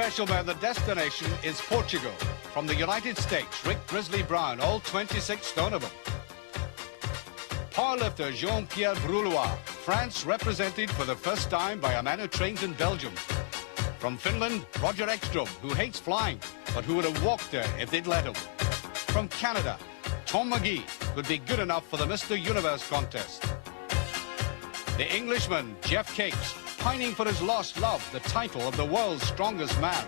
special, man. The destination is Portugal. From the United States, Rick Grizzly Brown, all 26 stone of him. Powerlifter Jean-Pierre Broulois, France represented for the first time by a man who trains in Belgium. From Finland, Roger Ekstrom, who hates flying, but who would have walked there if they'd let him. From Canada, Tom McGee would be good enough for the Mr. Universe contest. The Englishman, Geoff Capes, pining for his lost love, the title of the world's strongest man.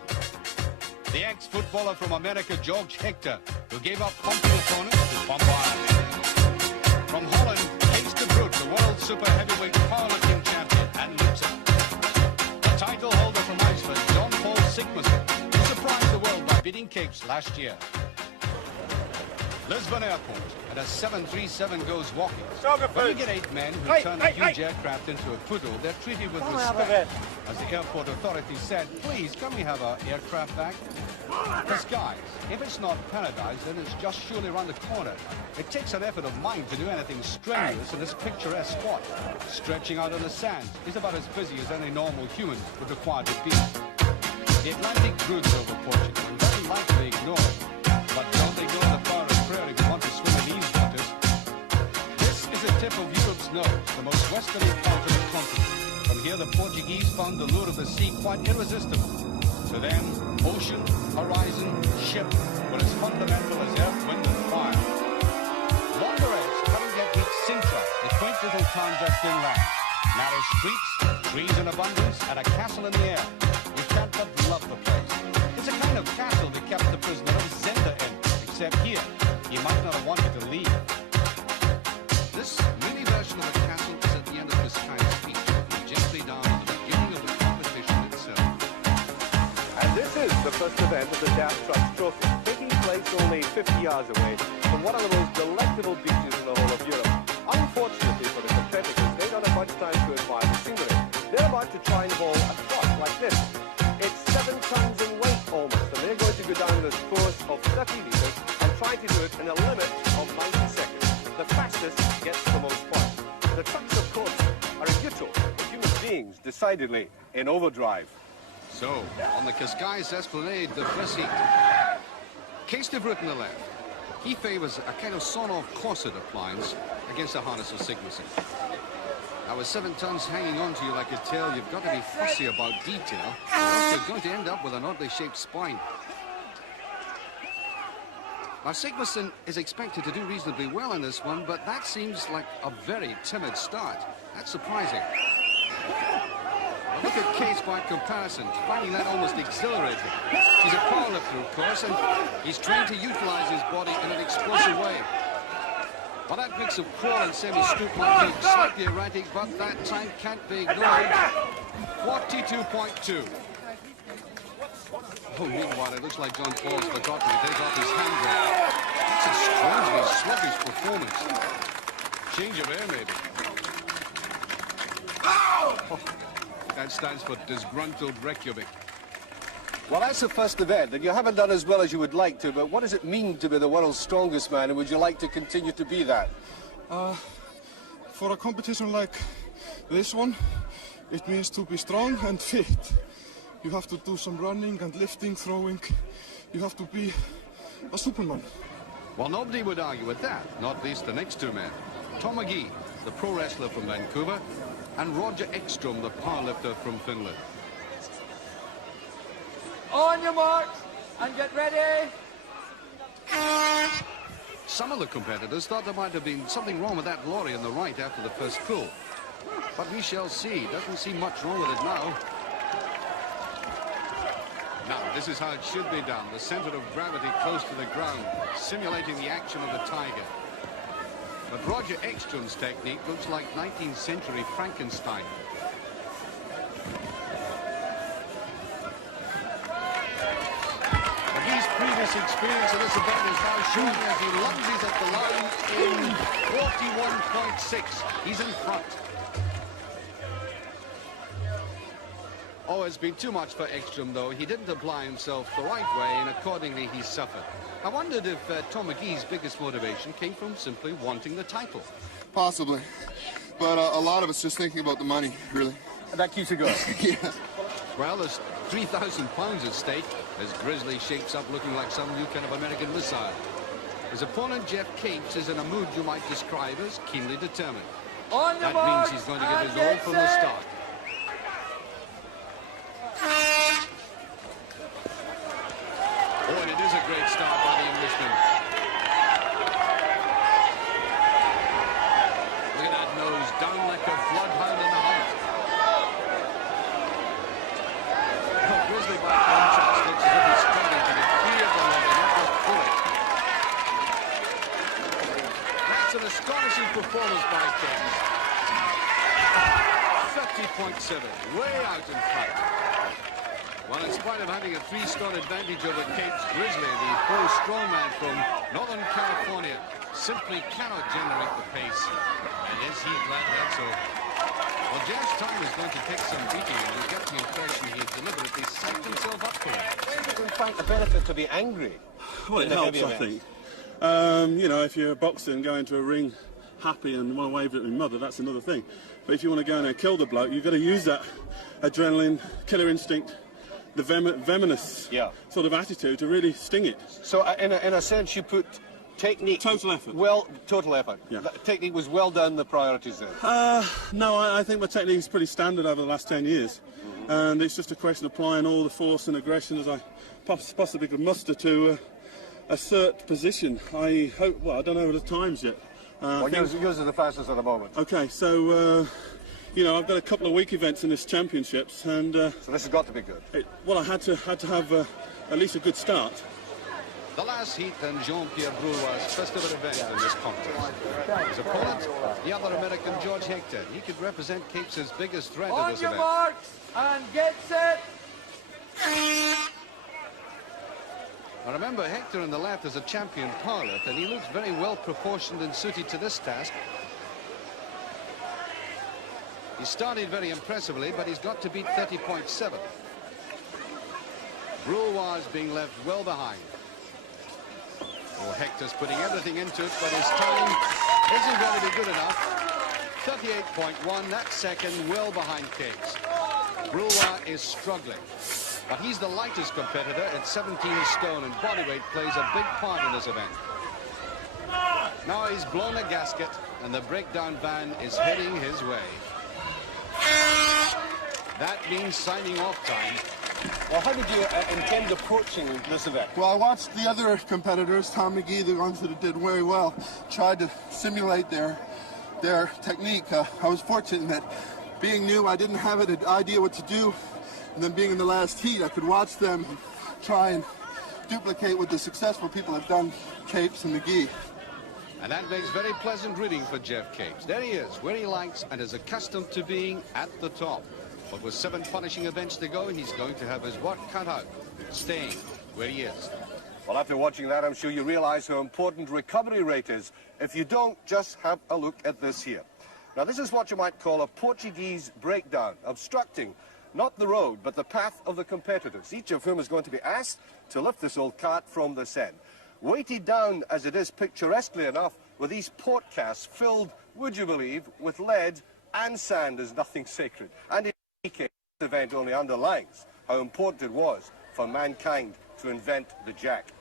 The ex-footballer from America, George Hector, who gave up pumping opponents to pump iron. From Holland, Kees de Bruyne, the world super heavyweight powerlifting champion and loser. The title holder from Iceland, Jón Páll Sigmarsson, who surprised the world by beating Capes last year. Lisbon Airport, and a 737 goes walking. When you get 8 men who turn a huge aircraft into a poodle, they're treated with respect. As the airport authorities said, please, can we have our aircraft back? The skies, if it's not paradise, then it's just surely around the corner. It takes an effort of mind to do anything strenuous in this picturesque spot. Stretching out on the sand is about as busy as any normal human would require to be. The Atlantic broods over Portugal and doesn't like to be ignored. But don't ignore the forest prayer if you want to swim in these waters. This is the tip of Europe's nose, the most westerly part of the continent. From here, the Portuguese found the lure of the sea quite irresistible. To them, ocean, horizon, ship were as fundamental as earth, wind, and fire. Wanderers couldn't get beat Sintra, the quaint little town just inland. Narrow streets, trees in abundance, and a castle in the air. You can't but love the place. It's a kind of castle that kept the prisoner of Zenda in, except here, he might not have wanted to leave. This mini version of the castle is at the end of this kind of speech, gently down to the beginning of the competition itself. And this is the first event of the Daft Trucks Trophy, taking place only 50 yards away from one of the most delectable beaches in the whole of Europe. Unfortunately for the competitors, they don't have much time to admire the scenery. They're about to try and bowl a shot like this. It's 7 tons in weight almost, and they're going to go down this course of 30 meters and try to do it in a limit of 90 seconds. The fastest gets the most points. The trucks, of course, are in neutral, but human beings decidedly in overdrive. So, on the Cascais Esplanade, the first heat. Kees de Bruyne on the left. He favours a kind of sawn-off corset appliance against a harness of Sigmarsson. Now, with 7 tons hanging on to you like a tail, you've got to be fussy about detail, or else you're going to end up with an oddly shaped spine. Now, Sigmarsson is expected to do reasonably well in this one, but that seems like a very timid start. That's surprising. Well, look at Capes by comparison, finding that almost exhilarating. He's a powerlifter, of course, and he's trained to utilize his body in an explosive way. Well, that mix of crawl and semi-stoop might be slightly erratic, but that time can't be ignored. 42.2. Oh, meanwhile, it looks like Jón Páll's forgotten to take off his handbrake. That's a strangely sluggish performance. Change of air, maybe. Oh, that stands for disgruntled Reykjavik. Well, that's the first event, and you haven't done as well as you would like to, but what does it mean to be the world's strongest man, and would you like to continue to be that? For a competition like this one, it means to be strong and fit. You have to do some running and lifting, throwing. You have to be a superman. Well, nobody would argue with that, not least the next 2 men. Tom McGee, the pro wrestler from Vancouver, and Roger Ekstrom, the powerlifter from Finland. On your marks, and get ready. Some of the competitors thought there might have been something wrong with that lorry on the right after the first pull. But we shall see. Doesn't seem much wrong with it now. Now, this is how it should be done. The center of gravity close to the ground, simulating the action of the tiger. But Roger Ekstrom's technique looks like 19th century Frankenstein. McGee's previous experience of this event is now showing as he lunges at the line in 41.6. He's in front. Oh, it's been too much for Ekstrom, though. He didn't apply himself the right way, and accordingly he suffered. I wondered if Tom McGee's biggest motivation came from simply wanting the title. Possibly. But a lot of it's just thinking about the money, really. And that keeps it going. Yeah. Well, there's 3,000 pounds at stake as Grizzly shapes up looking like some new kind of American missile. His opponent, Geoff Capes, is in a mood you might describe as keenly determined. That means he's going to give his all from the start. Oh, and it is a great start by the Englishman. Look at that nose, down like a bloodhound in the hunt. Oh, Grizzly by contrast looks as if he's struggling to get clear of the leg and not just pull it. That's an astonishing performance by Capes. 30.7, way out in front. Well, in spite of having a 3-stone advantage over Capes, Grizzly, the pro strongman from Northern California, simply cannot generate the pace. And is he glad that's so? Well, Geoff's time is going to take some beating, and you get the impression he deliberately psyched himself up for it. It's in fact a benefit to be angry. Well, it helps, I think. You know, if you're a boxer and go into a ring happy and want to wave at your mother, that's another thing. But if you want to go in and kill the bloke, you've got to use that adrenaline, killer instinct, the venomous sort of attitude to really sting it. So in a sense you put technique... Total effort. Well, total effort. Yeah. Technique was well done, the priorities there. No, I think my technique is pretty standard over the last 10 years. And it's just a question of applying all the force and aggression as I possibly could muster to assert position. I hope, well, I don't know the times yet. Well, yours are the fastest at the moment. Okay, so... you know, I've got a couple of week events in this championships, and so this has got to be good. Well, I had to have at least a good start. The last heat in Jean-Pierre Brouillois' first ever event in this contest. His opponent, the other American, George Hector. He could represent Capes' biggest threat at this event. On your marks and get set. Now remember, Hector on the left is a champion powerlift, and he looks very well proportioned and suited to this task. He started very impressively, but he's got to beat 30.7. Brouillois is being left well behind. Oh, Hector's putting everything into it, but his time isn't going to be good enough. 38.1, that's second, well behind Capes. Brouillois is struggling, but he's the lightest competitor at 17 stone, and bodyweight plays a big part in this event. Now he's blown a gasket, and the breakdown van is heading his way. That means signing off time. Well, how did you intend approaching this event? Well, I watched the other competitors, Tom McGee, the ones that did very well, tried to simulate their technique. I was fortunate in that being new, I didn't have an idea what to do. And then being in the last heat, I could watch them try and duplicate what the successful people have done, Capes and McGee. And that makes very pleasant reading for Geoff Capes. There he is, where he likes and is accustomed to being at the top. But with 7 punishing events to go, he's going to have his work cut out, staying where he is. Well, after watching that, I'm sure you realize how important recovery rate is. If you don't, just have a look at this here. Now, this is what you might call a Portuguese breakdown, obstructing not the road, but the path of the competitors, each of whom is going to be asked to lift this old cart from this end. Weighted down, as it is picturesquely enough, with these port casts filled, would you believe, with lead and sand is nothing sacred. And in any case, this event only underlines how important it was for mankind to invent the jack.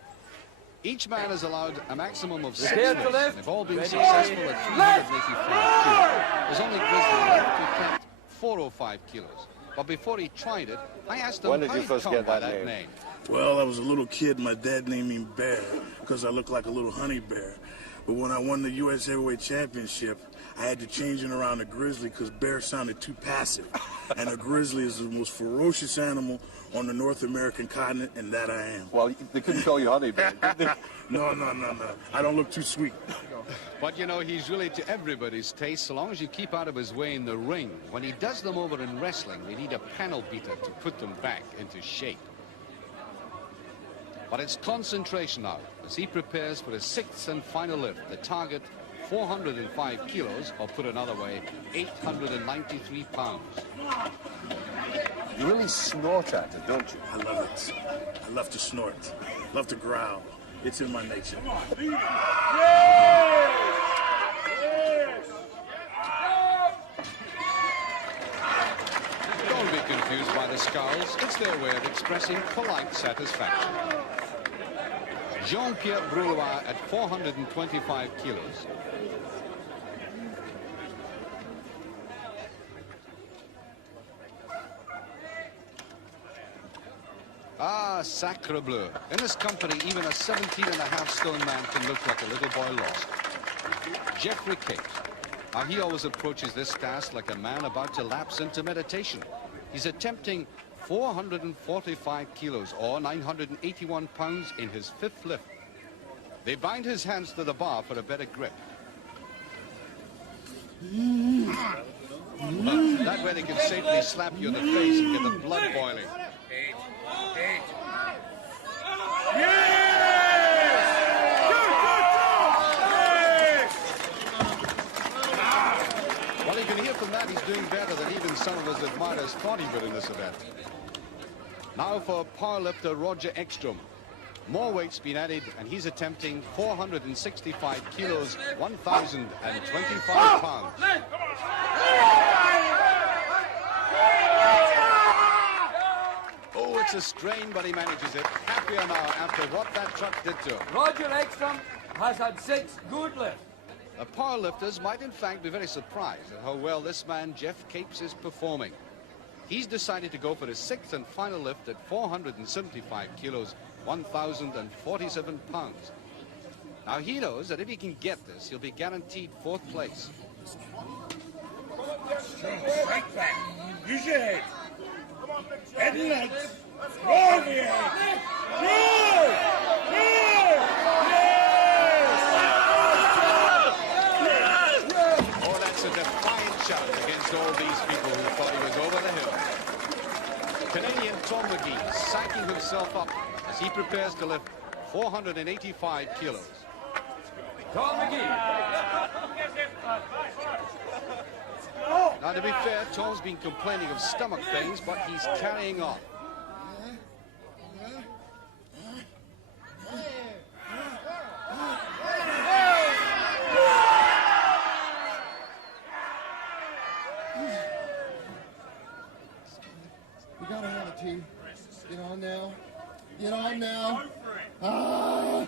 Each man is allowed a maximum of 6 lifts, and if all being successful at 385 kilos, there's only Grizzly left to attempt 405 kilos. But before he tried it, I asked him how he'd come by that name. Well, I was a little kid. My dad named me Bear because I looked like a little honey bear. But when I won the U.S. Heavyweight Championship, I had to change it around to Grizzly because Bear sounded too passive. And a grizzly is the most ferocious animal on the North American continent, and that I am. Well, they couldn't call you honey bear. No. I don't look too sweet. But, you know, he's really to everybody's taste, so long as you keep out of his way in the ring. When he does them over in wrestling, they need a panel beater to put them back into shape. But it's concentration now as he prepares for his 6th and final lift. The target, 405 kilos, or put another way, 893 pounds. You really snort at it, don't you? I love it. I love to snort. Love to growl. It's in my nature. Don't be confused by the scowls. expressing polite satisfaction. Jean-Pierre Broulois at 425 kilos. Ah, sacre bleu. In this company, even a 17.5 stone man can look like a little boy lost. Geoff Capes. Now, he always approaches this task like a man about to lapse into meditation. He's attempting 445 kilos, or 981 pounds, in his fifth lift. They bind his hands to the bar for a better grip. That way they can safely slap you in the face and get the blood boiling. Well, you can hear from that he's doing better than even some of his admirers thought he would in this event. Now for powerlifter Roger Ekstrom. More weight's been added, and he's attempting 465 kilos, 1,025 pounds. Oh, it's a strain, but he manages it. Happier now after what that truck did to him. Roger Ekstrom has had 6 good lifts. The powerlifters might in fact be very surprised at how well this man, Geoff Capes, is performing. He's decided to go for his 6th and final lift at 475 kilos, 1,047 pounds. Now he knows that if he can get this, he'll be guaranteed 4th place. Right back. Use your head. Head and legs. Roll over your head. Roll! Oh, that's a defiant shout against all these people who thought he was over the hill. Canadian Tom McGee psyching himself up as he prepares to lift 485 kilos. Tom McGee. Now, to be fair, Tom's been complaining of stomach pains, but he's carrying on. You gotta have a team. Get on now. Get on now. Ah!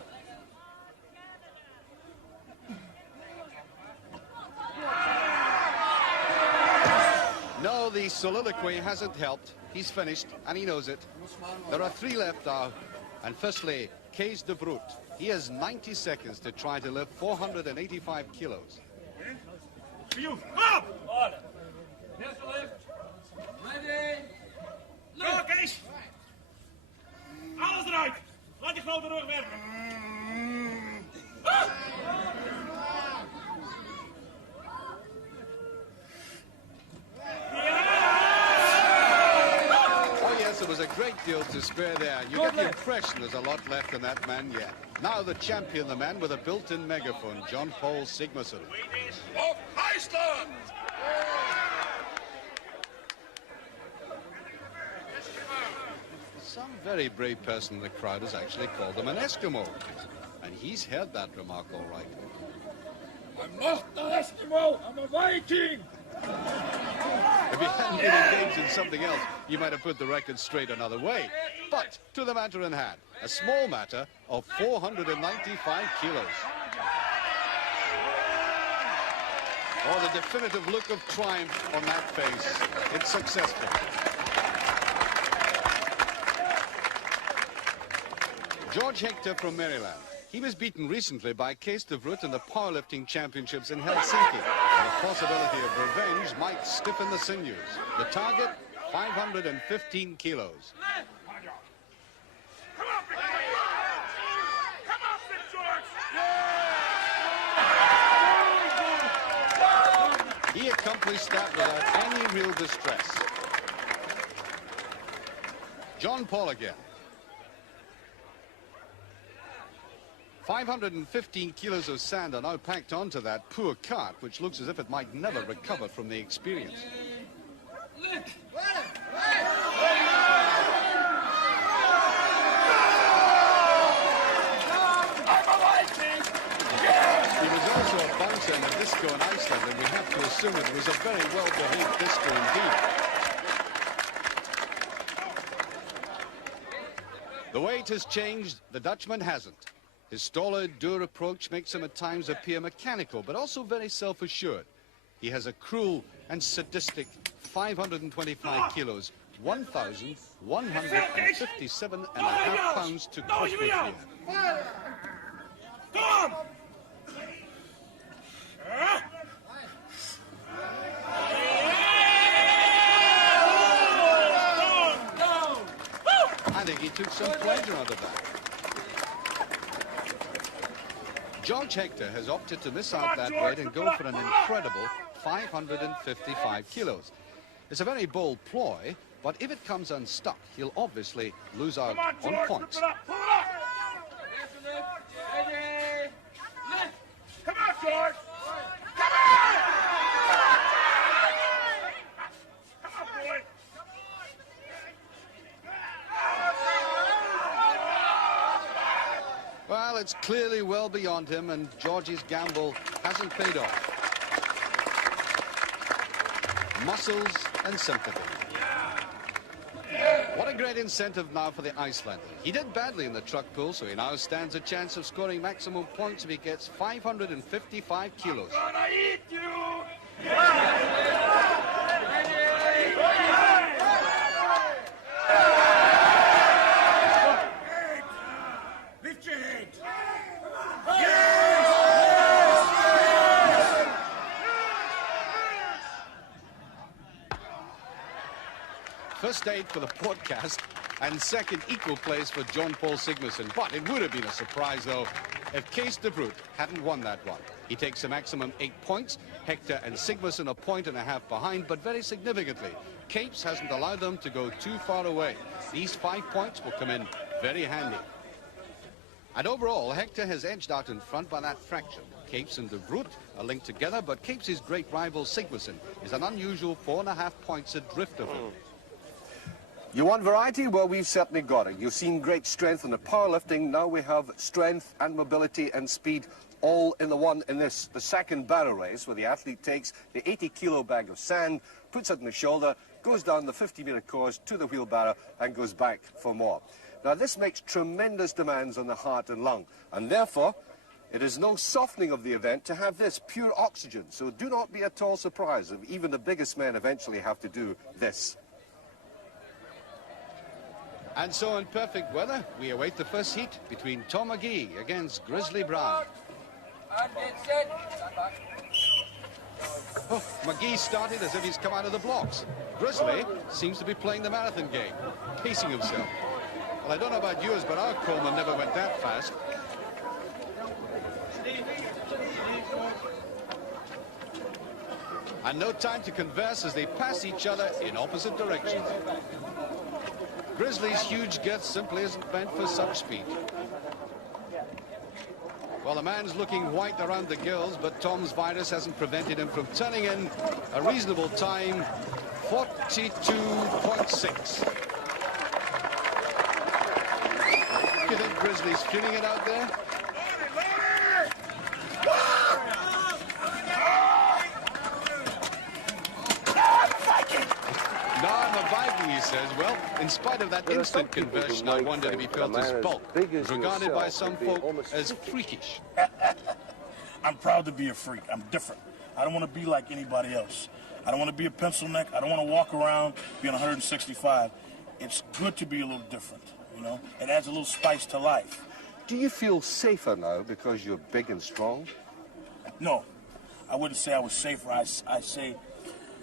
No, the soliloquy hasn't helped. He's finished, and he knows it. There are 3 left now. And firstly, Kees de Bruyne. He has 90 seconds to try to lift 485 kilos. For you. Up! Eerste lift. Ready. Go, Kees! Alles eruit! Laat die grote rug werken! Oh yes, there was a great deal to spare there. You get the impression there's a lot left in that man yet. Now the champion, the man with a built-in megaphone, Jón Páll Sigmarsson. Of Iceland! Some very brave person in the crowd has actually called him an Eskimo. And he's heard that remark all right. I'm not an Eskimo, I'm a Viking! If he hadn't been engaged in something else, you might have put the record straight another way. But to the matter in hand, a small matter of 495 kilos. Oh, the definitive look of triumph on that face. It's successful. George Hector from Maryland. He was beaten recently by Kees de Bruyne in the powerlifting championships in Helsinki. And the possibility of revenge might stiffen the sinews. The target, 515 kilos. He accomplished that without any real distress. Jón Páll again. 515 kilos of sand are now packed onto that poor cart, which looks as if it might never recover from the experience. He was also a bouncer in a disco in Iceland, and we have to assume it was a very well-behaved disco indeed. The weight has changed, the Dutchman hasn't. His stolid, dour approach makes him at times appear mechanical, but also very self-assured. He has a cruel and sadistic 525 kilos, 1,157.5 pounds to cope with here. I think he took some pleasure out of that. George Hector has opted to miss out that weight and go for an incredible 555 kilos. It's a very bold ploy, but if it comes unstuck, he'll obviously lose out on points. Come on, George! Come on! Come on, boy! Well, it's clearly well beyond him, and George's gamble hasn't paid off. Muscles and sympathy. What a great incentive now for the Icelander. He did badly in the truck pull, so he now stands a chance of scoring maximum points if he gets 555 kilos. Gonna eat you! Lift your head! First aid for the podcast, and second equal place for Jón Páll Sigmarsson. But it would have been a surprise, though, if Kees de Vroet hadn't won that one. He takes a maximum 8 points. Hector and Sigmarsson a point and a half behind, but very significantly, Capes hasn't allowed them to go too far away. These 5 points will come in very handy. And overall, Hector has edged out in front by that fraction. Capes and de Vroet are linked together, but Capes' great rival Sigmarsson is an unusual 4.5 points adrift of him. You want variety? Well, we've certainly got it. You've seen great strength in the powerlifting. Now we have strength and mobility and speed all in the one in this, the second barrel race, where the athlete takes the 80-kilo bag of sand, puts it on the shoulder, goes down the 50-meter course to the wheelbarrow and goes back for more. Now, this makes tremendous demands on the heart and lung, and therefore, it is no softening of the event to have this pure oxygen. So do not be at all surprised if even the biggest men eventually have to do this. And so in perfect weather, we await the first heat between Tom McGee against Grizzly Brown. And get set. Oh, McGee started as if he's come out of the blocks. Grizzly seems to be playing the marathon game, pacing himself. Well, I don't know about yours, but our Coleman never went that fast. And no time to converse as they pass each other in opposite directions. Grizzly's huge girth simply isn't meant for such speed. Well, the man's looking white around the gills, but Tom's virus hasn't prevented him from turning in a reasonable time, 42.6. Do you think Grizzly's feeling it out there? No, I'm a Viking, he says. Well, in spite of that instant conversion, I wondered if he felt his bulk was regarded by some folk as freakish. I'm proud to be a freak. I'm different. I don't want to be like anybody else. I don't want to be a pencil neck. I don't want to walk around being 165. It's good to be a little different, you know? It adds a little spice to life. Do you feel safer now because you're big and strong? No, I wouldn't say I was safer. I say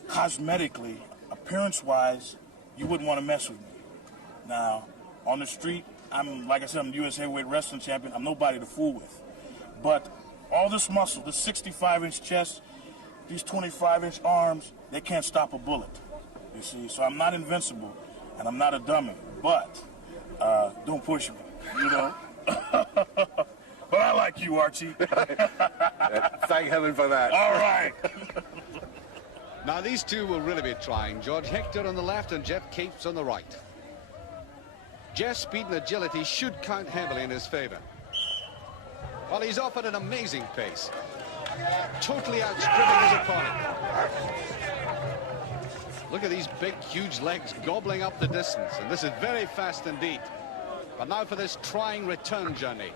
cosmetically, appearance-wise, you wouldn't want to mess with me. Now, on the street, like I said, I'm the U.S. heavyweight wrestling champion. I'm nobody to fool with. But all this muscle, this 65-inch chest, these 25-inch arms, they can't stop a bullet, you see? So I'm not invincible, and I'm not a dummy. But don't push me, you know? But I like you, Archie. Thank heaven for that. All right. Now, these two will really be trying. George Hector on the left and Geoff Capes on the right. Geoff's speed and agility should count heavily in his favor. Well, he's off at an amazing pace, totally outstripping his opponent. Look at these big, huge legs gobbling up the distance, and this is very fast indeed. But now for this trying return journey.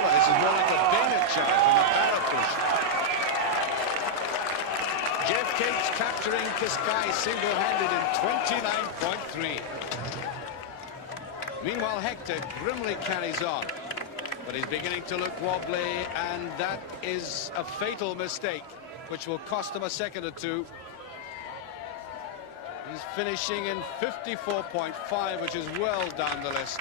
Well, this is more like a bayonet charge than a barrel push. Geoff Capes capturing Kazmaier single-handed in 29.3. Meanwhile, Hector grimly carries on, but he's beginning to look wobbly, and that is a fatal mistake, which will cost him a second or two. He's finishing in 54.5, which is well down the list.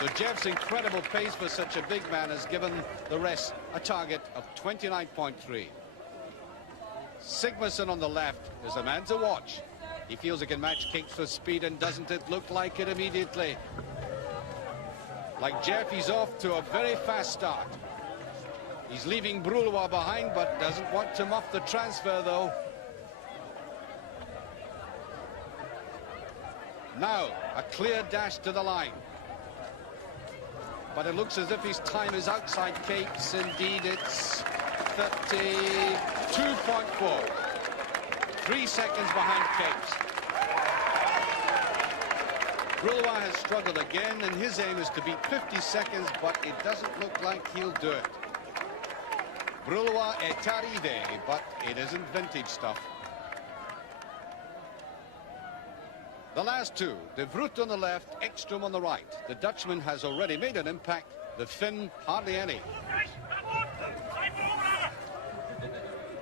So Geoff's incredible pace for such a big man has given the rest a target of 29.3. Sigmarsson on the left is a man to watch. He feels he can match Capes for speed, and doesn't it look like it immediately? Like Geoff, he's off to a very fast start. He's leaving Brulwa behind, but doesn't want to muff the transfer, though. Now, a clear dash to the line. But it looks as if his time is outside Capes. Indeed, it's 32.4. 3 seconds behind Capes. Brulwa has struggled again, and his aim is to beat 50 seconds, but it doesn't look like he'll do it. Brulwa est arrivé, but it isn't vintage stuff. The last two, De Vroet on the left, Ekstrom on the right. The Dutchman has already made an impact, the Finn hardly any.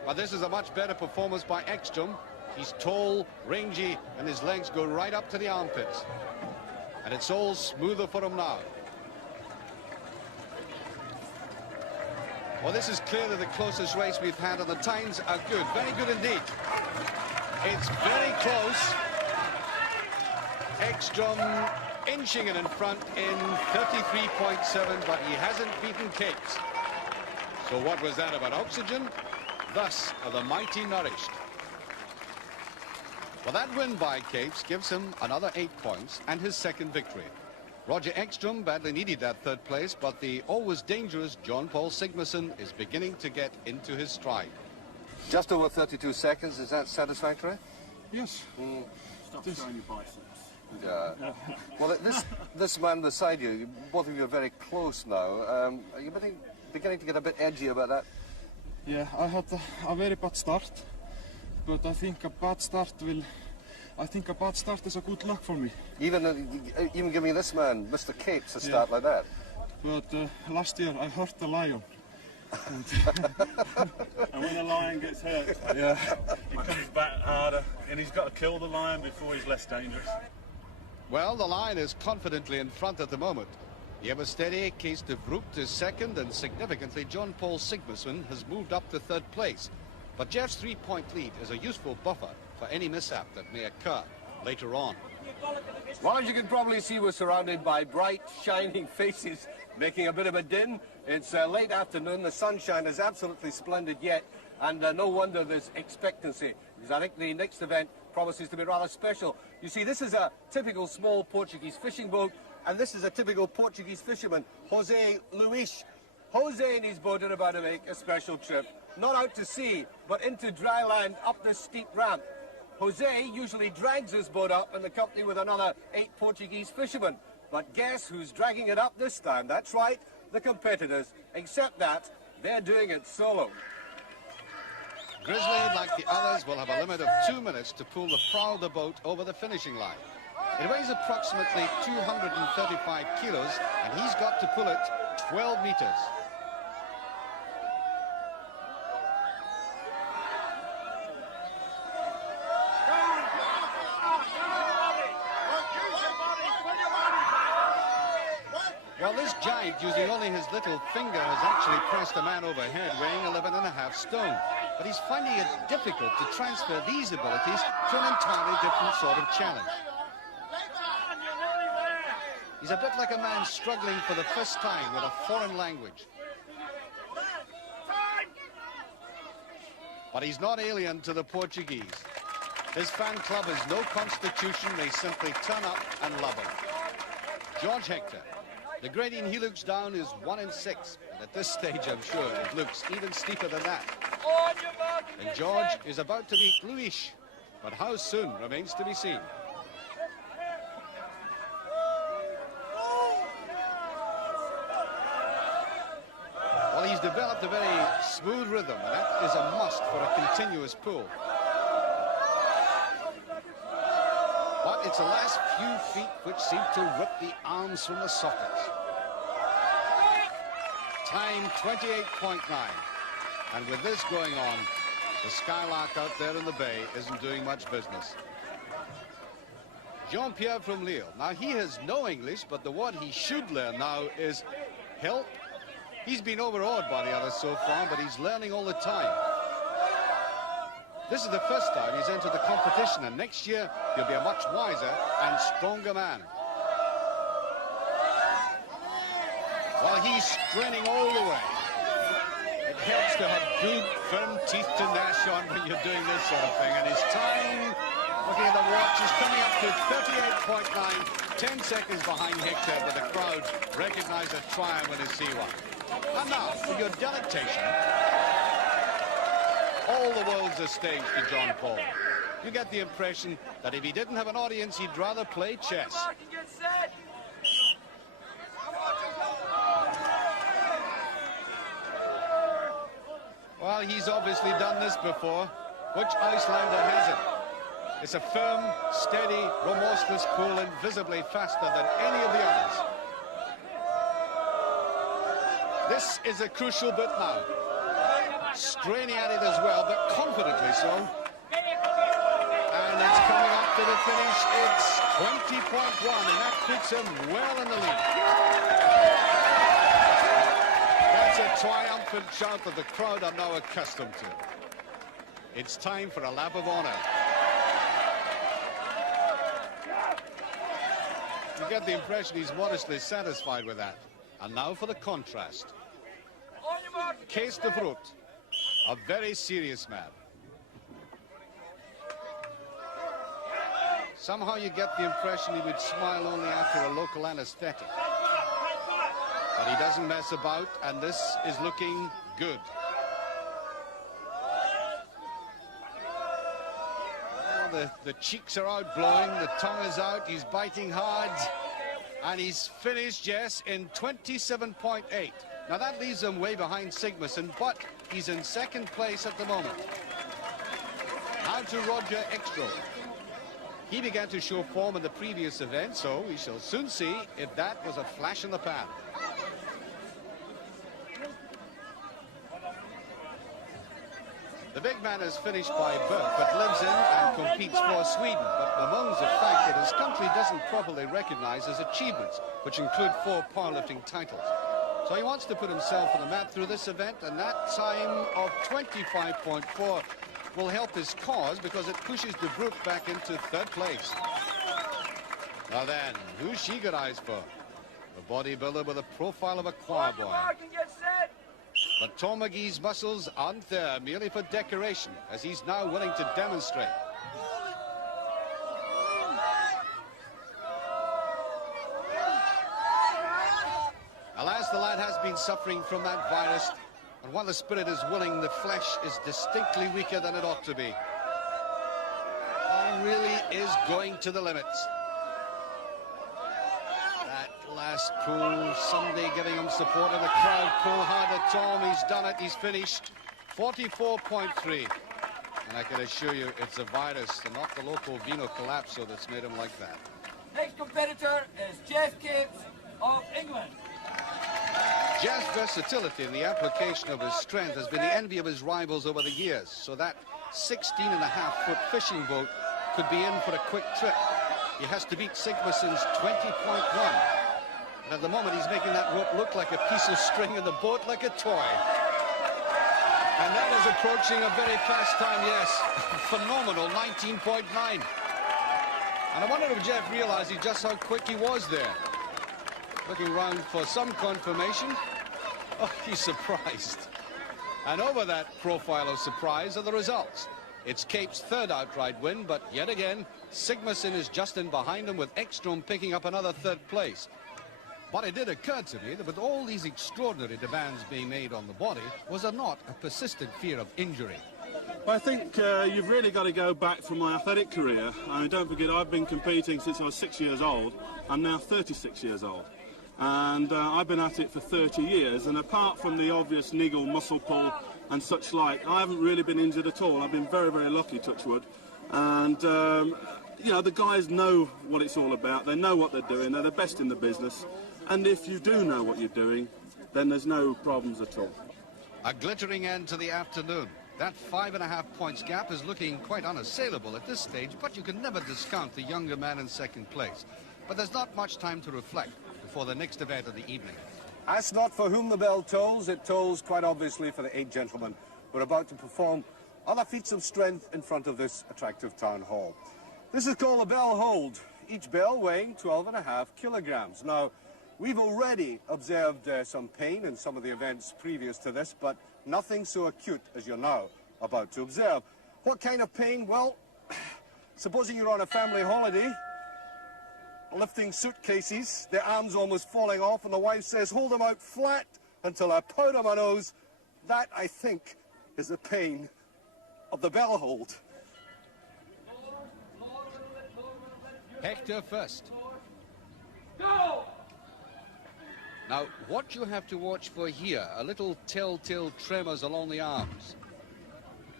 But this is a much better performance by Ekstrom. He's tall, rangy, and his legs go right up to the armpits. And it's all smoother for him now. Well, this is clearly the closest race we've had, and the times are good, very good indeed. It's very close. Ekstrom inching it in front in 33.7, but he hasn't beaten Capes. So what was that about oxygen? Thus are the mighty nourished. Well, that win by Capes gives him another 8 points and his second victory. Roger Ekstrom badly needed that third place, but the always dangerous Jón Páll Sigmarsson is beginning to get into his stride. Just over 32 seconds, is that satisfactory? Yes. Stop showing your biceps. Yeah. Well, this man beside you, both of you are very close now. Are you beginning to get a bit edgy about that? Yeah, I had a very bad start, but I think a bad start is a good luck for me. Even giving this man, Mr. Capes, a start like that. But last year I hurt the lion. And when a lion gets hurt, Yeah. he comes back harder, and he's got to kill the lion before he's less dangerous. Well, the line is confidently in front at the moment. The ever steady Kees de Vroet is second, and significantly Jón Páll Sigmarsson has moved up to third place. But Geoff's 3-point lead is a useful buffer for any mishap that may occur later on. Well, as you can probably see, we're surrounded by bright, shining faces making a bit of a din. It's late afternoon, the sunshine is absolutely splendid yet, and no wonder there's expectancy, because I think the next event promises to be rather special. You see, this is a typical small Portuguese fishing boat, and this is a typical Portuguese fisherman, José Luís. José and his boat are about to make a special trip, not out to sea, but into dry land up this steep ramp. José usually drags his boat up in the company with another 8 Portuguese fishermen. But guess who's dragging it up this time? That's right, the competitors, except that they're doing it solo. Grizzly, like the others, will have a limit of 2 minutes to pull the prow of the boat over the finishing line. It weighs approximately 235 kilos, and he's got to pull it 12 meters. Well, this giant, using only his little finger, has actually pressed a man overhead, weighing 11.5 stone. But he's finding it difficult to transfer these abilities to an entirely different sort of challenge. He's a bit like a man struggling for the first time with a foreign language. But he's not alien to the Portuguese. His fan club has no constitution, they simply turn up and love him. George Hector. The gradient he looks down is 1 in 6, and at this stage I'm sure it looks even steeper than that. And George is about to beat Luis, but how soon remains to be seen. Well, he's developed a very smooth rhythm, and that is a must for a continuous pull. But it's the last few feet which seem to rip the arms from the sockets. Time 28.9. And with this going on, the Skylark out there in the bay isn't doing much business. Jean-Pierre from Lille. Now, he has no English, but the word he should learn now is help. He's been overawed by the others so far, but he's learning all the time. This is the first time he's entered the competition, and next year he'll be a much wiser and stronger man. Well, he's straining all the way. It helps to have good, firm teeth to gnash on when you're doing this sort of thing. And his time, looking at the watch, is coming up to 38.9, 10 seconds behind Hector, but the crowd recognize a triumph when they see one. And now, for your delectation, all the world's a stage to Jón Páll. You get the impression that if he didn't have an audience, he'd rather play chess. Well, he's obviously done this before. Which Icelander hasn't? It's a firm, steady, remorseless pull, and visibly faster than any of the others. This is a crucial bit now. Straining at it as well, but confidently so. And it's coming up to the finish. It's 20.1, and that puts him well in the lead. That's a triumphant shout that the crowd are now accustomed to. It's time for a lap of honor. You get the impression he's modestly satisfied with that. And now for the contrast. Kees de Vroet, a very serious man. Somehow you get the impression he would smile only after a local anesthetic. But he doesn't mess about, and this is looking good. Well, the cheeks are out blowing, the tongue is out, he's biting hard, and he's finished, yes, in 27.8. Now that leaves him way behind Sigmarsson, but he's in second place at the moment. Now to Roger Ekstrom. He began to show form in the previous event, so we shall soon see if that was a flash in the pan. The big man is finished by birth, but lives in and competes for Sweden, but bemoans the fact that his country doesn't properly recognize his achievements, which include 4 powerlifting titles. So he wants to put himself on the map through this event, and that time of 25.4 will help his cause because it pushes de Vroet back into third place. Now then, who's she got eyes for? A bodybuilder with a profile of a choir boy. But Tom McGee's muscles aren't there merely for decoration, as he's now willing to demonstrate. Alas, the lad has been suffering from that virus, and while the spirit is willing, the flesh is distinctly weaker than it ought to be. He really is going to the limits. That last pull, Sunday giving him support, and the crowd pull harder. Tom, he's done it, he's finished 44.3. And I can assure you it's a virus and not the local veno collapso that's made him like that. Next competitor is Geoff Capes of England. Geoff's versatility in the application of his strength has been the envy of his rivals over the years, so that 16.5-foot fishing boat could be in for a quick trip. He has to beat Sigmarsson's 20.1. And at the moment, he's making that rope look like a piece of string and the boat like a toy. And that is approaching a very fast time, yes. Phenomenal, 19.9. And I wonder if Geoff realized just how quick he was there. Looking round for some confirmation. Oh, he's surprised. And over that profile of surprise are the results. It's Capes' third outright win, but yet again, Sigmarsson is just in behind him, with Ekstrom picking up another third place. But it did occur to me that with all these extraordinary demands being made on the body, was there not a persistent fear of injury? Well, I think you've really got to go back from my athletic career. I mean, don't forget, I've been competing since I was 6 years old. I'm now 36 years old. And I've been at it for 30 years. And apart from the obvious niggle, muscle pull and such like, I haven't really been injured at all. I've been very, very lucky, touch wood. And, you know, the guys know what it's all about. They know what they're doing. They're the best in the business. And if you do know what you're doing, then there's no problems at all. A glittering end to the afternoon. That 5.5 points gap is looking quite unassailable at this stage, but you can never discount the younger man in second place. But there's not much time to reflect before the next event of the evening. As not for whom the bell tolls, it tolls quite obviously for the 8 gentlemen who are about to perform other feats of strength in front of this attractive town hall. This is called a bell hold, each bell weighing 12.5 kilograms. Now, we've already observed some pain in some of the events previous to this, but nothing so acute as you're now about to observe. What kind of pain? Well, supposing you're on a family holiday, lifting suitcases, the arms almost falling off, and the wife says, hold them out flat until I powder my nose. That, I think, is the pain of the bell hold. Hector first. Go! Now, what you have to watch for here, a little telltale tremors along the arms.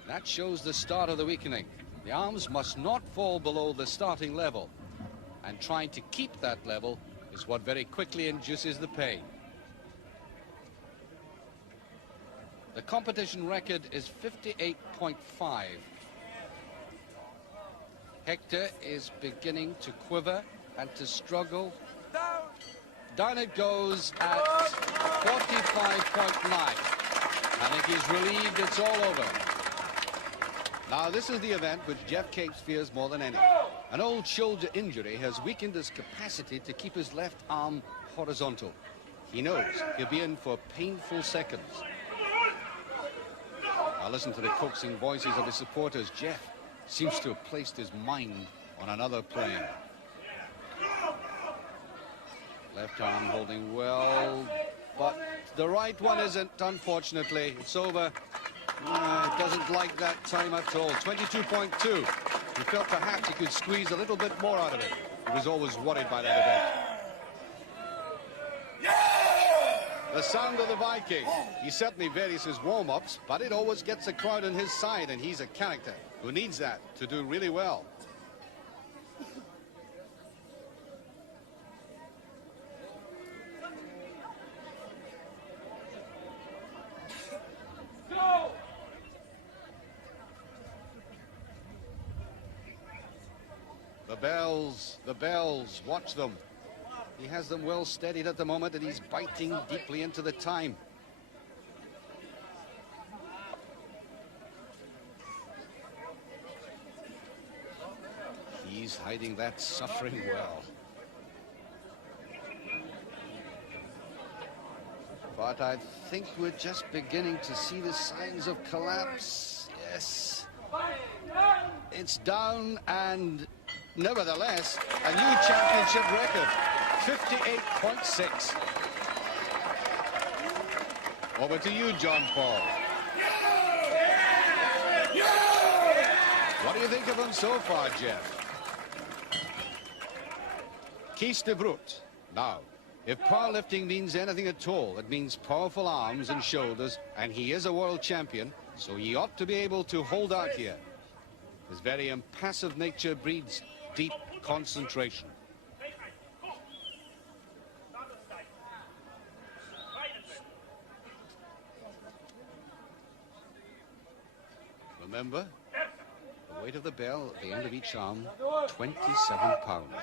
That shows the start of the weakening. The arms must not fall below the starting level. And trying to keep that level is what very quickly induces the pain. The competition record is 58.5. Hector is beginning to quiver and to struggle. Down it goes at 45.9. I think he's relieved it's all over. Now, this is the event which Geoff Capes fears more than any. An old shoulder injury has weakened his capacity to keep his left arm horizontal. He knows he'll be in for painful seconds. Now, listen to the coaxing voices of his supporters. Geoff seems to have placed his mind on another plane. Left arm holding well, but the right one isn't, unfortunately. It's over. It doesn't like that time at all. 22.2. He felt perhaps he could squeeze a little bit more out of it. He was always worried by that event. The sound of the Viking. He certainly varies his warm-ups, but it always gets the crowd on his side, and he's a character who needs that to do really well. The bells, watch them. He has them well steadied at the moment, and he's biting deeply into the time. He's hiding that suffering well. But I think we're just beginning to see the signs of collapse. Yes. It's down, and nevertheless, a new championship record, 58.6. Over to you, Jón Páll. What do you think of him so far, Geoff? Kies de Brute. Now, if powerlifting means anything at all, it means powerful arms and shoulders, and he is a world champion, so he ought to be able to hold out here. His very impassive nature breeds deep concentration. Remember, the weight of the bell at the end of each arm, 27 pounds. And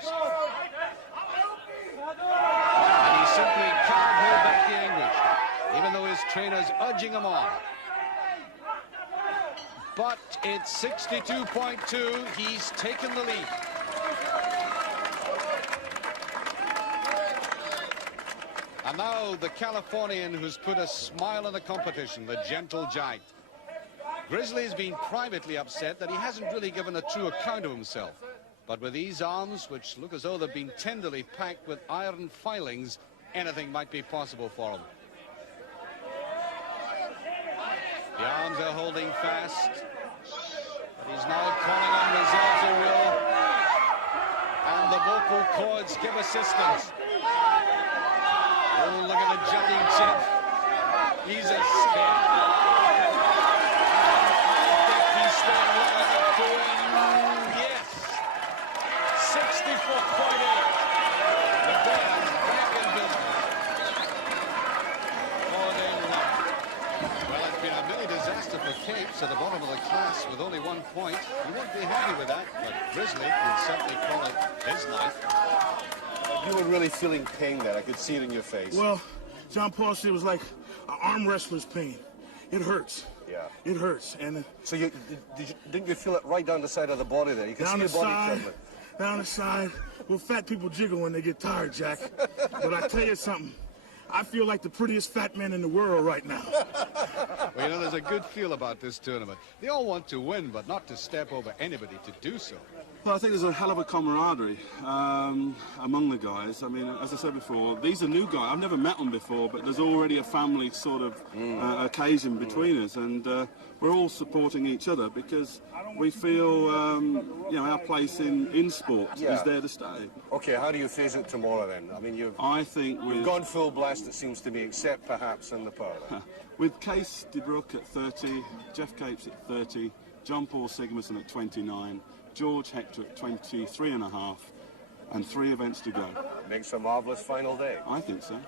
he simply can't hold back the anguish, even though his trainer's urging him on. But it's 62.2. He's taken the lead. And now the Californian who's put a smile on the competition, the gentle giant. Grizzly's been privately upset that he hasn't really given a true account of himself. But with these arms, which look as though they've been tenderly packed with iron filings, anything might be possible for him. The arms are holding fast, but he's now calling on results of will, and the vocal cords give assistance. Oh, look at the jutting chip. He's a scare. He's staying long enough to win. Yes. 64.8. The Bears back in business. Oh, they love it. Well, it's been a mini disaster for Capes at the bottom of the class with only 1 point. He won't be happy with that, but Grizzly can certainly call it his night. You were really feeling pain there. I could see it in your face. Well, Jón Páll said it was like an arm wrestler's pain. It hurts. Yeah. It hurts. And so didn't you feel it right down the side of the body there? You could see your body trembling. Down the side. Well, fat people jiggle when they get tired, Jack. But I tell you something. I feel like the prettiest fat man in the world right now. Well, you know, there's a good feel about this tournament. They all want to win, but not to step over anybody to do so. Well, I think there's a hell of a camaraderie among the guys. I mean, as I said before, these are new guys. I've never met them before, but there's already a family sort of occasion between us, and we're all supporting each other because we feel, you know, our place in sport is there to stay. Okay, how do you face it tomorrow then? I mean, you've gone full blast, it seems to me, except perhaps in the power. With Case de Broek at 30, Geoff Capes at 30, Jón Páll Sigmarsson at 29, George Hector at 23.5, and 3 events to go. Makes a marvellous final day. I think so.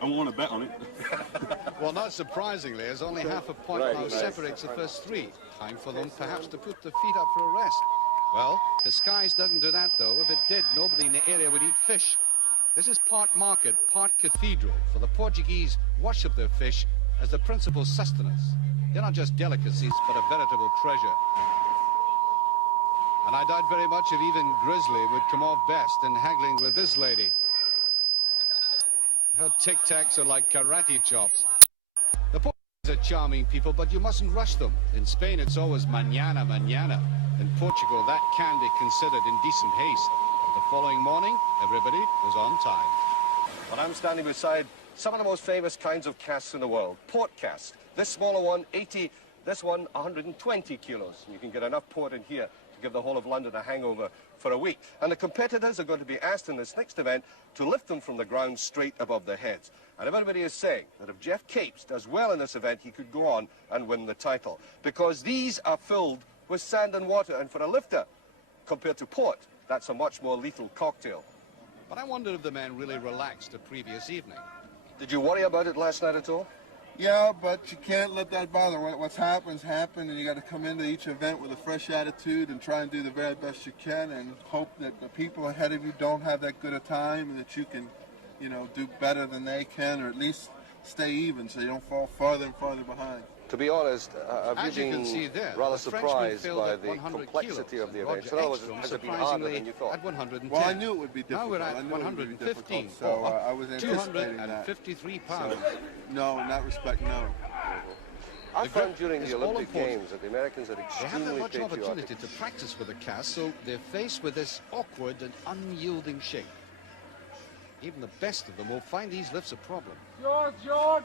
I want to bet on it. Well, not surprisingly, as only half a point now separates the first 3. Time for them perhaps to put their feet up for a rest. Well, Cascais doesn't do that, though. If it did, nobody in the area would eat fish. This is part market, part cathedral, for the Portuguese worship their fish as the principal sustenance. They're not just delicacies, but a veritable treasure. And I doubt very much if even Grizzly would come off best in haggling with this lady. Her tic-tacs are like karate chops. The Portuguese are charming people, but you mustn't rush them. In Spain, it's always mañana, mañana. In Portugal, that can be considered in decent haste. But the following morning, everybody was on time. Well, I'm standing beside some of the most famous kinds of casts in the world. Port casts. This smaller one, 80. This one, 120 kilos. You can get enough port in here to give the whole of London a hangover for a week. And the competitors are going to be asked in this next event to lift them from the ground straight above their heads. And everybody is saying that if Geoff Capes does well in this event, he could go on and win the title. Because these are filled with sand and water. And for a lifter, compared to port, that's a much more lethal cocktail. But I wonder if the men really relaxed the previous evening. Did you worry about it last night at all? Yeah, but you can't let that bother. What's happened, and you got to come into each event with a fresh attitude and try and do the very best you can and hope that the people ahead of you don't have that good a time and that you can, you know, do better than they can, or at least stay even so you don't fall farther and farther behind. To be honest, I've been rather surprised by the complexity of the event. So has it been harder than you thought? At 110. Well, I knew it would be difficult. Now we're at 115, so I was anticipating 253 pounds. So, no, in that respect, no. I found during the Olympic Games that the Americans are extremely patriotic. They haven't much patriotic. opportunity to practice with the cast, so they're faced with this awkward and unyielding shape. Even the best of them will find these lifts a problem. George!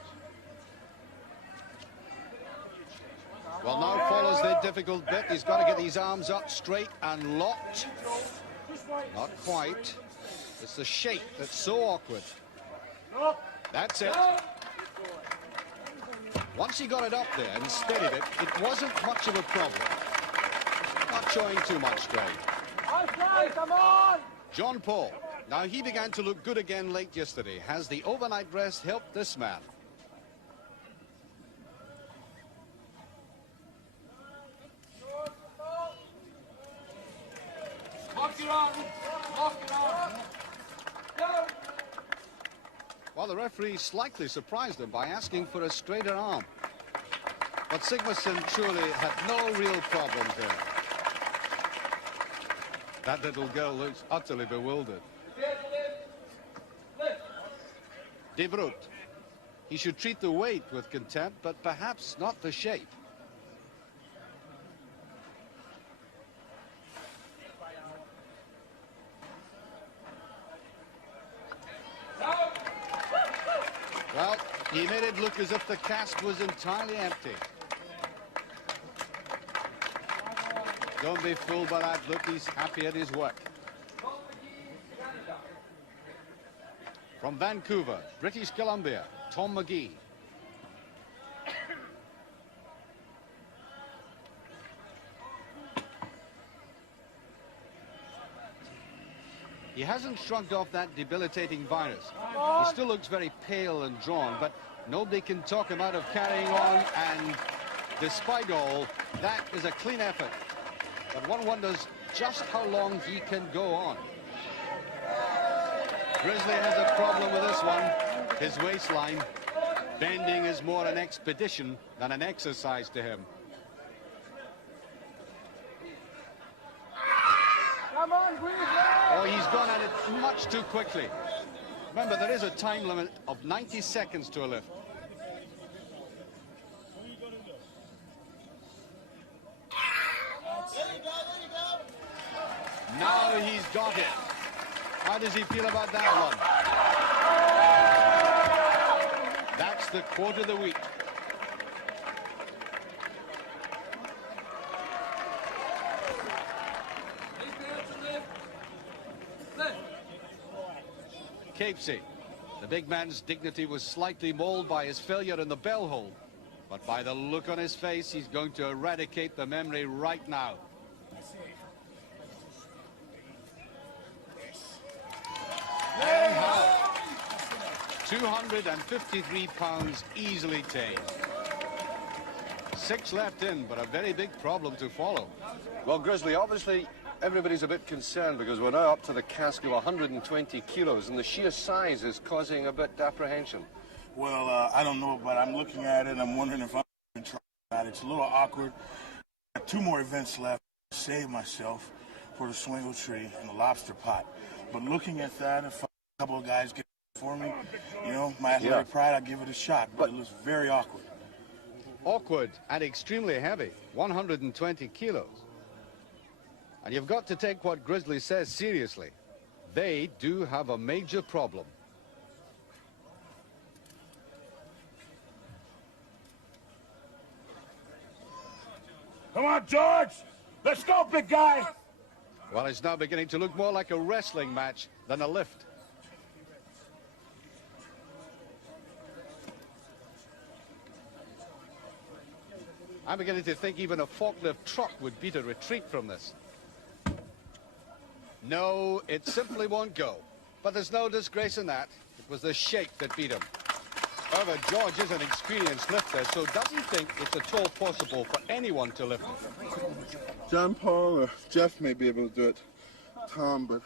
Well, now follows the difficult bit. He's got to get these arms up straight and locked. Not quite. It's the shape that's so awkward. That's it. Once he got it up there and steadied it, it wasn't much of a problem. Not showing too much strain. Come on! Jón Páll. Now, he began to look good again late yesterday. Has the overnight rest helped this man? Well, the referee slightly surprised him by asking for a straighter arm. But Sigmarsson truly had no real problems there. That little girl looks utterly bewildered. De Broek. He should treat the weight with contempt, but perhaps not the shape. He made it look as if the cask was entirely empty. Don't be fooled by that look. He's happy at his work. From Vancouver, British Columbia, Tom McGee. He hasn't shrugged off that debilitating virus. He still looks very pale and drawn, but nobody can talk him out of carrying on, and despite all, that is a clean effort. But one wonders just how long he can go on. Grizzly has a problem with this one, his waistline. Bending is more an expedition than an exercise to him. Come on, Grizzly! Oh, he's gone at it much too quickly. Remember, there is a time limit of 90 seconds to a lift. Now he's got it. How does he feel about that one? That's the quote of the week. Capesy. The big man's dignity was slightly mauled by his failure in the bell hold, but by the look on his face, he's going to eradicate the memory right now. And how? 253 pounds easily tamed. 6 left in, but a very big problem to follow. Well, Grizzly, obviously everybody's a bit concerned because we're now up to the cask of 120 kilos, and the sheer size is causing a bit of apprehension. Well, I don't know, but I'm looking at it and I'm wondering if I'm going to try that. It's a little awkward. I have 2 more events left to save myself for the swingle tree and the lobster pot. But looking at that, if a couple of guys get for me, you know, my athletic pride, I'll give it a shot, but it looks very awkward. Awkward and extremely heavy, 120 kilos. And you've got to take what Grizzly says seriously. They do have a major problem. Come on, George! Let's go, big guy! Well, it's now beginning to look more like a wrestling match than a lift. I'm beginning to think even a forklift truck would beat a retreat from this. No, it simply won't go. But there's no disgrace in that. It was the shape that beat him. However, George is an experienced lifter, so does he think it's at all possible for anyone to lift him? Jón Páll or Geoff may be able to do it, Tom, but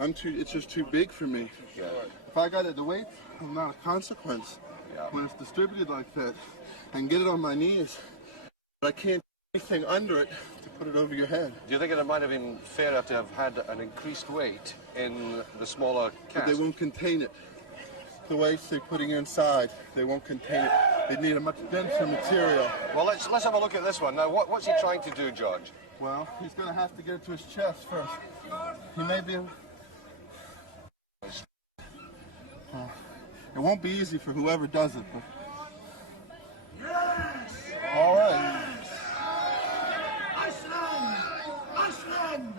it's just too big for me. Yeah. If I got it, the weight is not a consequence. Yeah. When it's distributed like that, I can get it on my knees, but I can't do anything under it to put it over your head. Do you think it might have been fairer to have had an increased weight in the smaller cask? But they won't contain it. The weights they're putting inside, they won't contain it. They need a much denser material. Well, let's have a look at this one. Now, what's he trying to do, George? Well, he's going to have to get it to his chest first. He may be able... it won't be easy for whoever does it, but... Yes! All right. Iceland! Iceland!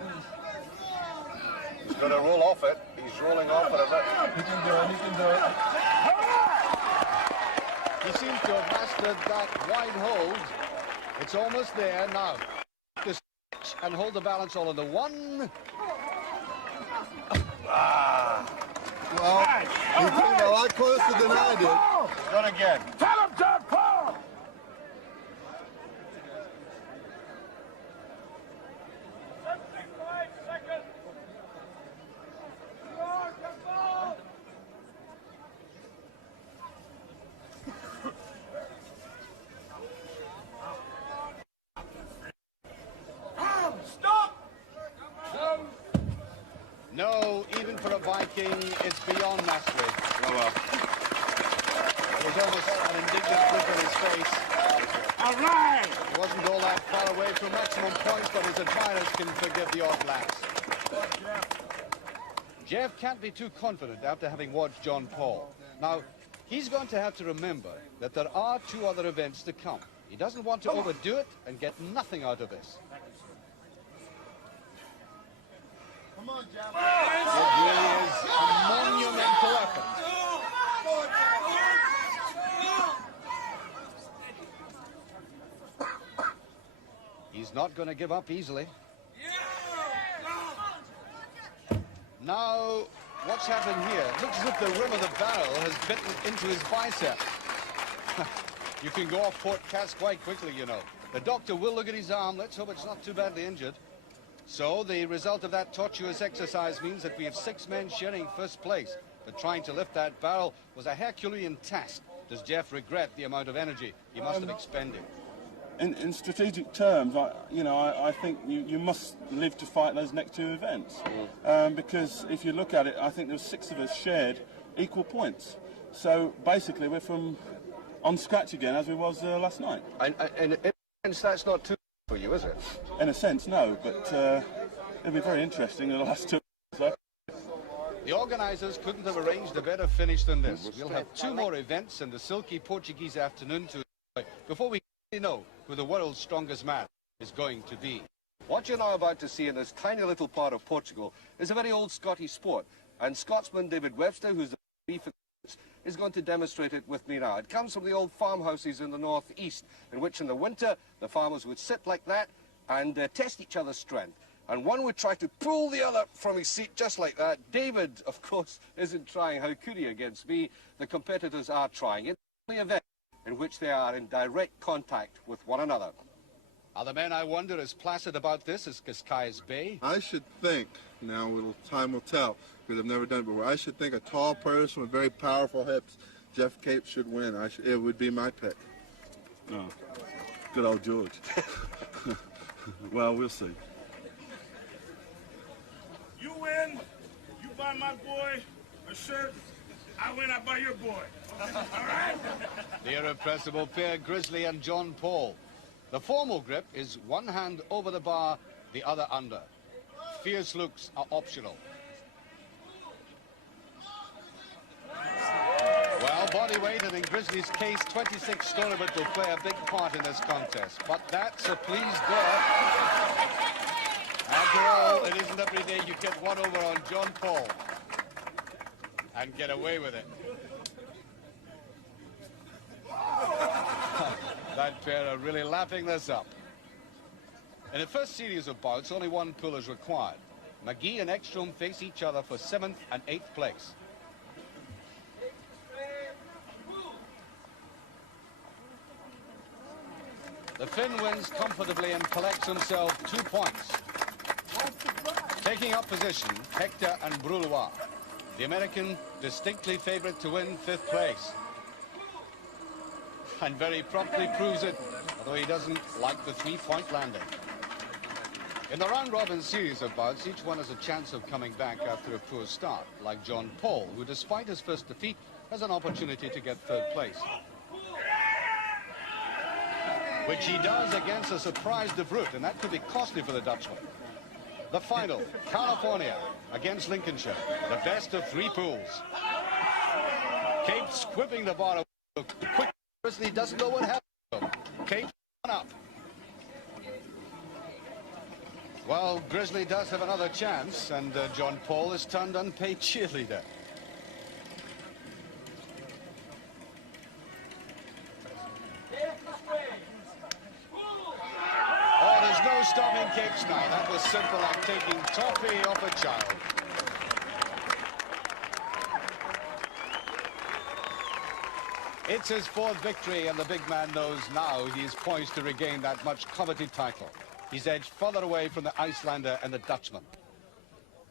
He's going to roll off it. He's rolling off it a bit. He can do it, he can do it. He seems to have mastered that wide hold. It's almost there now. To stretch and hold the balance all in the one. Well, he came a lot closer than I did. Done again. Tell him, Jón Páll! No, even for a Viking, it's beyond mastery. Oh, well. There's almost an indignant look on his face. All right! He wasn't all that far away from maximum points, but his admirers can forgive the odd lapse. Geoff can't be too confident after having watched Jón Páll. Now, He's going to have to remember that there are 2 other events to come. He doesn't want to overdo it and get nothing out of this. Come on, Geoff. It really is a monumental effort. He's not going to give up easily. Now, what's happened here? It looks as if the rim of the barrel has bitten into his bicep. You can go off port cast quite quickly, you know. The doctor will look at his arm. Let's hope it's not too badly injured. So the result of that tortuous exercise means that we have 6 men sharing first place. But trying to lift that barrel was a Herculean task. Does Geoff regret the amount of energy he must have expended? In strategic terms, I think you must live to fight those next 2 events. Because if you look at it, I think there were 6 of us shared equal points. So basically, we're on scratch again as we was last night. And in a sense, that's not too for you, is it? In a sense, no, but it'll be very interesting in the last 2 events. The organisers couldn't have arranged a better finish than this. We'll have 2 more events in the silky Portuguese afternoon to enjoy before we know who the world's strongest man is going to be. What you're now about to see in this tiny little part of Portugal is a very old Scottish sport, and Scotsman David Webster, who's the referee, is going to demonstrate it with me now. It comes from the old farmhouses in the northeast, in which in the winter the farmers would sit like that and test each other's strength. And one would try to pull the other from his seat just like that. David, of course, isn't trying. How could he against me? The competitors are trying. It's the only event in which they are in direct contact with one another. Are the men, I wonder, as placid about this as Cascais Bay? I should think, now time will tell, because I've never done it before, I should think a tall person with very powerful hips, Geoff Capes, should win. It would be my pick. Oh, good old George. Well, we'll see. You win, you buy my boy a shirt, I win, I buy your boy. All right? The irrepressible pair, Grizzly and Jón Páll. The formal grip is one hand over the bar, the other under. Fierce looks are optional. Well, body weight, and in Grizzly's case, 26 stone of it will play a big part in this contest. But that's a pleased girl. After all, it isn't every day you get one over on Jón Páll and get away with it. That pair are really lapping this up. In the first series of bouts, only one pull is required. McGee and Ekstrom face each other for 7th and 8th place. The Finn wins comfortably and collects himself 2 points. Taking up position, Hector and Broulois. The American distinctly favourite to win 5th place. And very promptly proves it, although he doesn't like the 3-point landing. In the round-robin series of bouts, each one has a chance of coming back after a poor start, like Jón Páll, who despite his first defeat has an opportunity to get 3rd place. Which he does against a surprise De Vroet, and that could be costly for the Dutchman. The final, California against Lincolnshire, the best of 3 pools. Capes whipping the bar quick. He doesn't know what happened. Capes up. Well, Grizzly does have another chance, and Jón Páll is turned unpaid cheerleader. Oh, there's no stopping Capes now. That was simple like taking toffee off a child. It's his 4th victory, and the big man knows now he is poised to regain that much coveted title. He's edged further away from the Icelander and the Dutchman.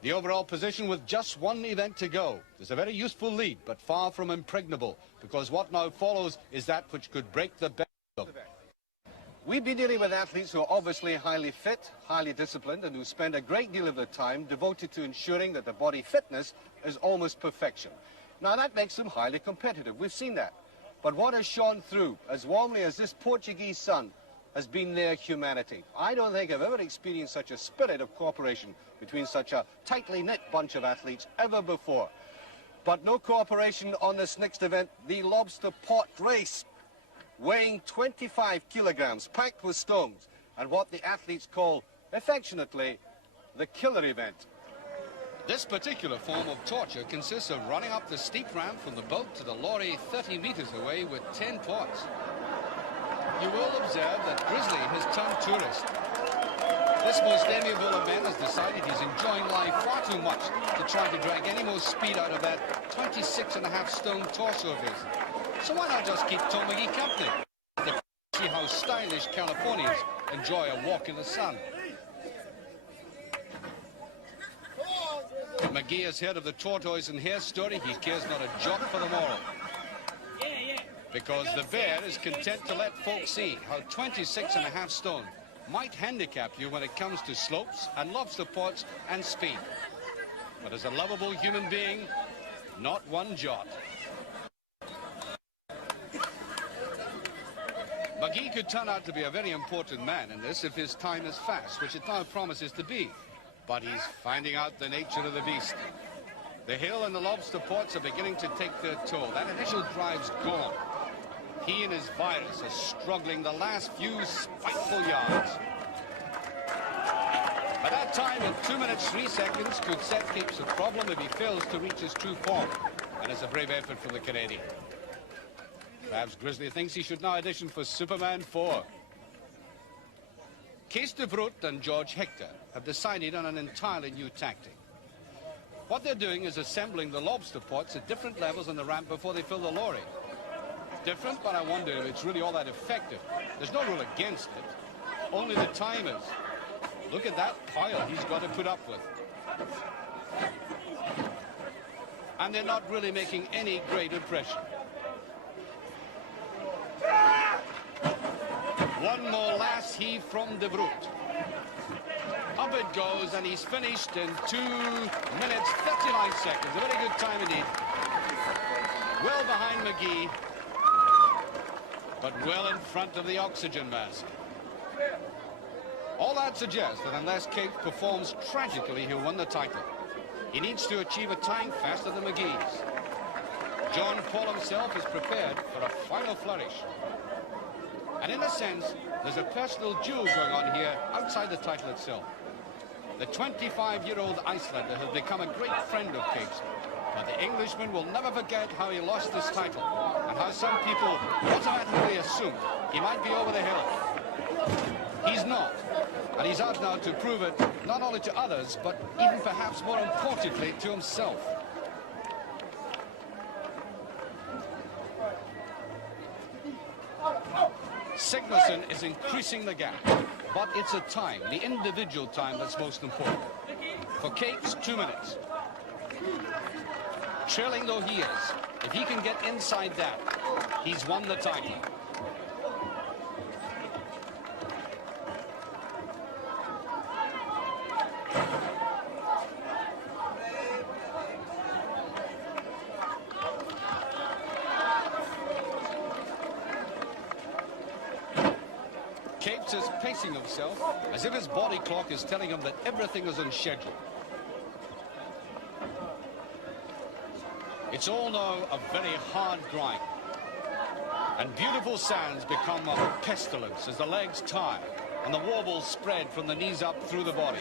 The overall position with just 1 event to go is a very useful lead, but far from impregnable, because what now follows is that which could break the best of them. We've been dealing with athletes who are obviously highly fit, highly disciplined, and who spend a great deal of their time devoted to ensuring that their body fitness is almost perfection. Now, that makes them highly competitive. We've seen that. But what has shone through as warmly as this Portuguese sun has been their humanity. I don't think I've ever experienced such a spirit of cooperation between such a tightly knit bunch of athletes ever before. But no cooperation on this next event, the lobster pot race, weighing 25 kilograms, packed with stones, and what the athletes call, affectionately, the killer event. This particular form of torture consists of running up the steep ramp from the boat to the lorry 30 meters away with 10 pots. You will observe that Grizzly has turned tourist. This most amiable of men has decided he's enjoying life far too much to try to drag any more speed out of that 26.5 stone torso of his. So why not just keep Tom McGee company? See how stylish Californians enjoy a walk in the sun. McGee has heard of the tortoise and hare story. He cares not a jot for the moral. Because the bear is content to let folks see how 26.5 stone might handicap you when it comes to slopes and lobster pots and speed. But as a lovable human being, not one jot. McGee could turn out to be a very important man in this if his time is fast, which it now promises to be. But he's finding out the nature of the beast. The hill and the lobster pots are beginning to take their toll. That initial drive's gone. He and his virus are struggling the last few spiteful yards. At that time of 2 minutes 3 seconds could set Capes a problem if he fails to reach his true form. And it's a brave effort from the Canadian. Perhaps Grizzly thinks he should now audition for Superman 4. Kees de Vroet and George Hector have decided on an entirely new tactic. What they're doing is assembling the lobster pots at different levels on the ramp before they fill the lorry. Different, but I wonder if it's really all that effective. There's no rule against it, only the timers. Look at that pile he's got to put up with. And they're not really making any great impression. One more last heave from de Vroet. Up it goes, and he's finished in 2 minutes 39 seconds. A very good time indeed. Well behind McGee, but well in front of the oxygen mask. All that suggests that unless Capes performs tragically, he'll win the title. He needs to achieve a time faster than McGee's. Jón Páll himself is prepared for a final flourish. And in a sense, there's a personal duel going on here outside the title itself. The 25-year-old Icelander has become a great friend of Capes, but the Englishman will never forget how he lost this title and how some people automatically assumed he might be over the hill. He's not, and he's out now to prove it not only to others, but even perhaps more importantly to himself. Sigmarsson is increasing the gap, but it's a time, the individual time, that's most important. For Capes, 2 minutes. Trailing though he is, if he can get inside that, he's won the title. Capes is pacing himself as if his body clock is telling him that everything is on schedule. It's all now a very hard grind. And beautiful sands become a pestilence as the legs tire and the wobbles spread from the knees up through the body.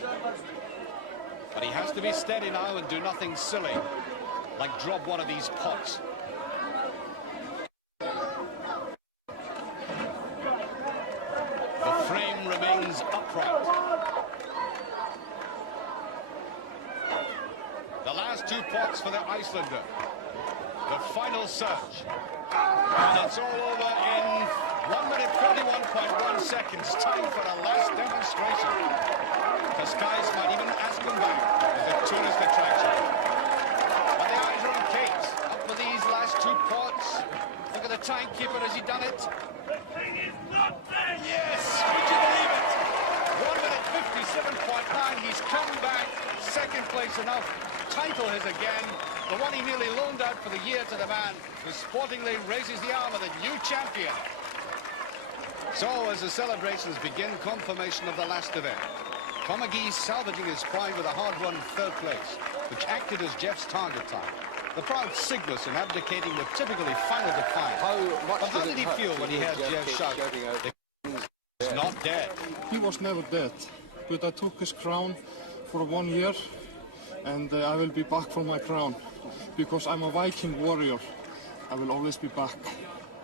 But he has to be steady now and do nothing silly, like drop one of these pots. Remains upright. The last 2 pots for the Icelander. The final surge. And it's all over in 1 minute 41.1 seconds. Time for a last demonstration. The skies might even ask him back as a tourist attraction. But the eyes are on Capes. Up for these last 2 pots. Look at the timekeeper. Has he done it? Yes! Would you believe it? 1 minute 57.9. He's come back. Second place enough. Title his again. The one he nearly loaned out for the year to the man who sportingly raises the arm of the new champion. So as the celebrations begin, confirmation of the last event. Tom McGee salvaging his pride with a hard-won 3rd place, which acted as Geoff's target time. The proud Sigmarsson abdicating the typically final defiance. How did he feel when he heard Geoff shout, "He's not dead"? He was never dead, but I took his crown for 1 year, and I will be back for my crown, because I'm a Viking warrior. I will always be back.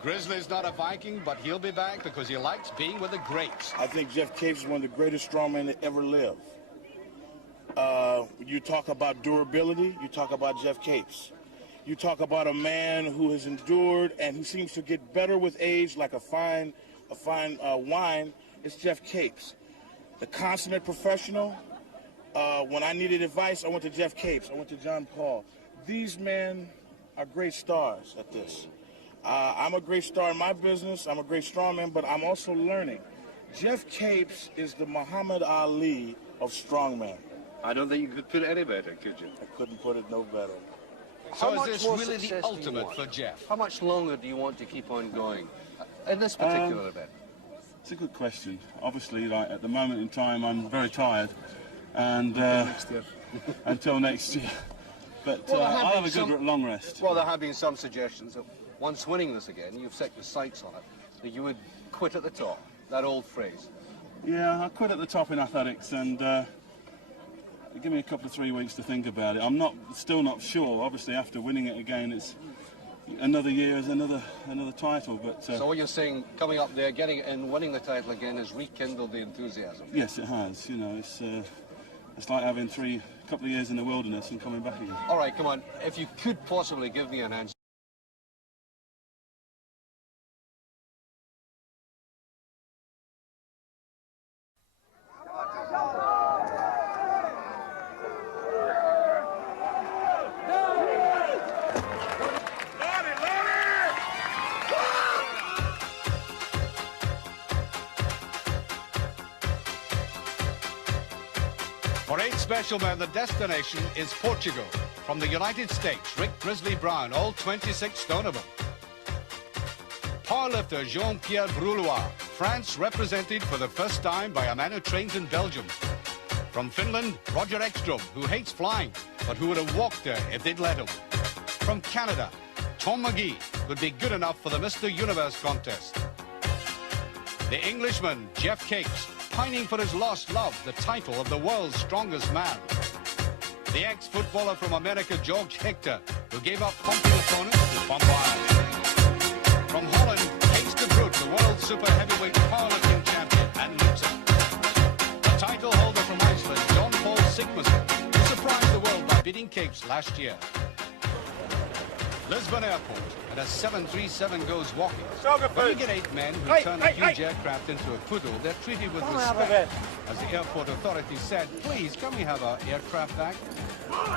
Grizzly's not a Viking, but he'll be back because he likes being with the greats. I think Geoff Capes is one of the greatest strongmen to ever live. You talk about durability, you talk about Geoff Capes. You talk about a man who has endured and who seems to get better with age, like a fine wine. It's Geoff Capes. The consummate professional. When I needed advice, I went to Geoff Capes. I went to Jón Páll. These men are great stars at this. I'm a great star in my business. I'm a great strongman, but I'm also learning. Geoff Capes is the Muhammad Ali of strongman. I don't think you could put it any better, could you? I couldn't put it no better. So is this really the ultimate for Geoff? How much longer do you want to keep on going in this particular event? It's a good question. Obviously, like at the moment in time, I'm very tired, and until next year. But I'll have a good long rest. Well, there have been some suggestions that once winning this again, you've set your sights on it, that you would quit at the top. That old phrase. Yeah, I quit at the top in athletics, and give me a couple of 3 weeks to think about it. I'm still not sure. Obviously, after winning it again, it's another year is another title. But so what you're saying, coming up there, getting it and winning the title again, has rekindled the enthusiasm. Yes, it has. You know, it's like having a couple of years in the wilderness and coming back again. All right, come on. If you could possibly give me an answer. For 8 special men, the destination is Portugal. From the United States, Rick Grizzly Brown, all 26 stone of them. Powerlifter Jean-Pierre Broulois, France represented for the first time by a man who trains in Belgium. From Finland, Roger Ekstrom, who hates flying, but who would have walked there if they'd let him. From Canada, Tom McGee would be good enough for the Mr. Universe contest. The Englishman, Geoff Capes, pining for his lost love, the title of the world's strongest man. The ex-footballer from America, George Hector, who gave up pumping opponents to pump iron. From Holland, Kees de Bruyne, the world super heavyweight powerlifting champion and loser. The title holder from Iceland, Jón Páll Sigmarsson, who surprised the world by beating Capes last year. Lisbon Airport, and a 737 goes walking. When you get 8 men who turn a huge aircraft into a poodle, they're treated with respect. As the airport authorities said, please, can we have our aircraft back?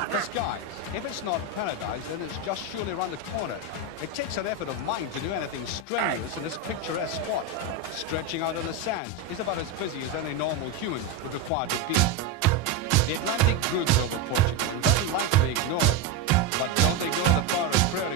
Because guys, if it's not paradise, then it's just surely around the corner. It takes an effort of mind to do anything strenuous in this picturesque spot. Stretching out on the sands is about as busy as any normal human would require to be. The Atlantic broods over Portugal and very likely ignored.